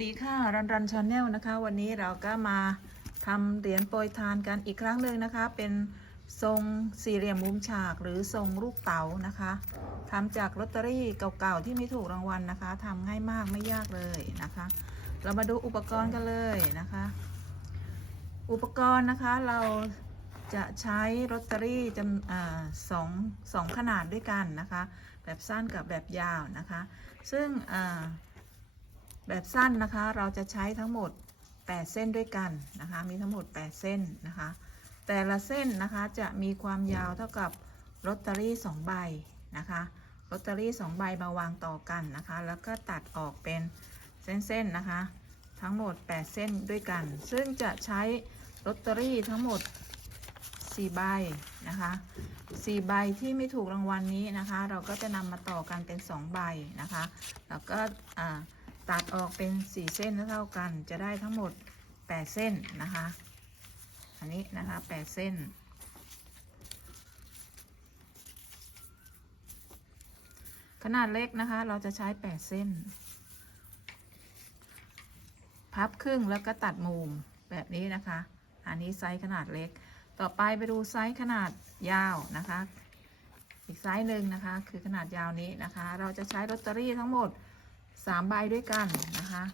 สดีค่ะรันรันชาแนลนะคะ วันนี้เราก็มาทำเหรียญโปรยทานกันอีกครั้งหนึ่งนะคะ เป็นทรงสี่เหลี่ยมมุมฉากหรือทรงลูกเต๋านะคะทำจากลอตเตอรี่เก่าๆที่ไม่ถูกรางวัลนะคะทำง่ายมากไม่ยากเลยนะคะ เรามาดูอุปกรณ์กันเลยนะคะ อุปกรณ์นะคะเราจะใช้ลอตเตอรี่จำอสองสองขนาดด้วยกันนะคะ แบบสั้นกับแบบยาวนะคะ ซึ่งอ แบบสั้นนะคะเราจะใช้ทั้งหมด 8 เส้นด้วยกันนะคะ มีทั้งหมด 8 เส้นนะคะ แต่ละเส้นนะคะจะมีความยาวเท่ากับลอตเตอรี่2ใบนะคะลอตเตอรี่2ใบมาวางต่อกันนะคะ แล้วก็ตัดออกเป็นเส้นๆนะคะ ทั้งหมด 8 เส้นด้วยกัน ซึ่งจะใช้ลอตเตอรี่ทั้งหมด 4 ใบนะคะ4ใบที่ไม่ถูกรางวัลนนี้นะคะ เราก็จะนำมาต่อกันเป็น 2 ใบนะคะ แล้วก็อ่า ตัดออกเป็น 4 เส้นเท่ากัน จะได้ทั้งหมด 8 เส้นนะคะ อันนี้นะคะ 8 เส้น ขนาดเล็กนะคะ เราจะใช้ 8 เส้น พับครึ่งแล้วก็ตัดมุมแบบนี้นะคะ อันนี้ไซส์ขนาดเล็ก ต่อไปไปดูไซส์ขนาดยาวนะคะ อีกไซส์หนึ่งนะคะ คือขนาดยาวนี้นะคะ เราจะใช้ลอตเตอรี่ทั้งหมด สามใบด้วยกันนะคะ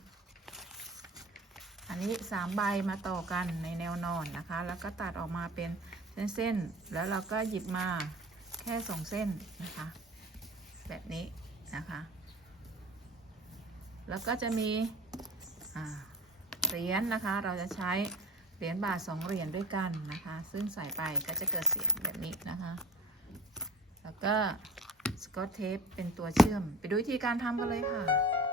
อันนี้สามใบมาต่อกันในแนวนอนนะคะ แล้วก็ตัดออกมาเป็นเส้นๆ แล้วเราก็หยิบมาแค่สองเส้นนะคะ แบบนี้นะคะ แล้วก็จะมีเหรียญนะคะ เราจะใช้เหรียญบาทสองเหรียญด้วยกันนะคะ ซึ่งใส่ไปก็จะเกิดเสียงแบบนี้นะคะ แล้วก็ สกอตเทปเป็นตัวเชื่อม ไปดูวิธีการทำกันเลยค่ะ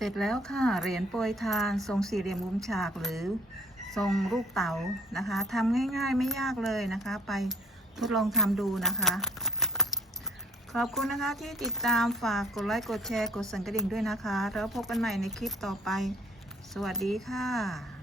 เสร็จแล้วค่ะ เหรียญโปรยทานทรงสี่เหลี่ยมมุมฉากหรือทรงรูปเต๋านะคะทำง่ายๆไม่ยากเลยนะคะ ไปทดลองทำดูนะคะ ขอบคุณนะคะที่ติดตามฝากกดไลค์กดแชร์กดสั่นกระดิ่งด้วยนะคะ แล้วพบกันใหม่ในคลิปต่อไป สวัสดีค่ะ